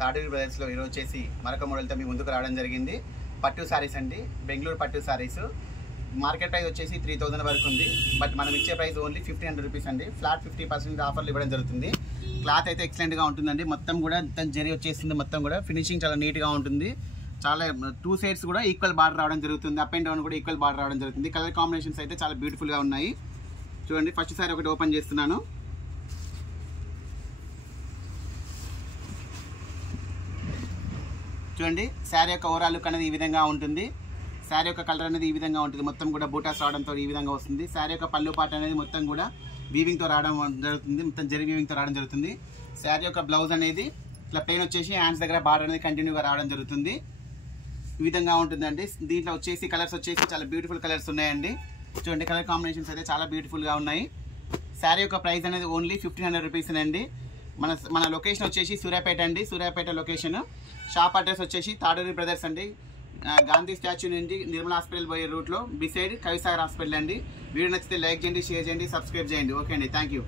తాడూరి బ్రదర్స్లో ఈరోజు వచ్చేసి మరొక మోడల్తో మీ ముందుకు రావడం జరిగింది. పట్టు శారీస్ అండి, బెంగళూరు పట్టు శారీస్. మార్కెట్ ప్రైస్ వచ్చేసి 3000 వరకు ఉంది. బట్ మనం ఇచ్చే ప్రైస్ ఓన్లీ 1500 రూపీస్ అండి. ఫ్లాట్ 50% ఆఫర్లు ఇవ్వడం జరుగుతుంది. క్లాత్ అయితే ఎక్సలెంట్గా ఉంటుందండి. మొత్తం కూడా జరీ వచ్చేసింది. మొత్తం కూడా ఫినిషింగ్ చాలా నీట్గా ఉంటుంది. చాలా 2 సైడ్స్ కూడా ఈక్వల్ బార్డర్ రావడం జరుగుతుంది. అప్ అండ్ డౌన్ కూడా ఈక్వల్ బార్డర్ రావడం జరుగుతుంది. కలర్ కాంబినేషన్స్ అయితే చాలా బ్యూటిఫుల్గా ఉన్నాయి. చూడండి, ఫస్ట్ సారీ ఒకటి ఓపెన్ చేస్తున్నాను. చూడండి, శారీ యొక్క ఓవరాల్ లుక్ అనేది ఈ విధంగా ఉంటుంది. శారీ యొక్క కలర్ అనేది ఈ విధంగా ఉంటుంది. మొత్తం కూడా బూటాస్ రావడంతో ఈ విధంగా వస్తుంది. శారీ యొక్క పళ్ళు పాట అనేది మొత్తం కూడా వీవింగ్తో రావడం జరుగుతుంది. మొత్తం జరీ వీవింగ్తో రావడం జరుగుతుంది. శారీ యొక్క బ్లౌజ్ అనేది ఇట్లా ప్లెయిన్ వచ్చేసి హ్యాండ్స్ దగ్గర బార్డర్ అనేది కంటిన్యూగా రావడం జరుగుతుంది. ఈ విధంగా ఉంటుందండి. దీంట్లో వచ్చేసి కలర్స్ వచ్చేసి చాలా బ్యూటిఫుల్ కలర్స్ ఉన్నాయండి. చూడండి, కలర్ కాంబినేషన్స్ అయితే చాలా బ్యూటిఫుల్గా ఉన్నాయి. శారీ యొక్క ప్రైస్ అనేది ఓన్లీ 1500 రూపీస్ అండి. మన లొకేషన్ వచ్చేసి సూర్యాపేట అండి. సూర్యాపేట లొకేషన్. షాప్ అడ్రస్ వచ్చేసి తాడూరి బ్రదర్స్ అండి. గాంధీ స్టాచ్యూ నుండి నిర్మల్ హాస్పిటల్ పోయే రూట్లో బిసైడ్ కవిసాగర్ హాస్పిటల్ అండి. వీడియో నచ్చితే లైక్ చేయండి, షేర్ చేయండి, సబ్స్క్రైబ్ చేయండి. ఓకే అండి, థ్యాంక్ యూ.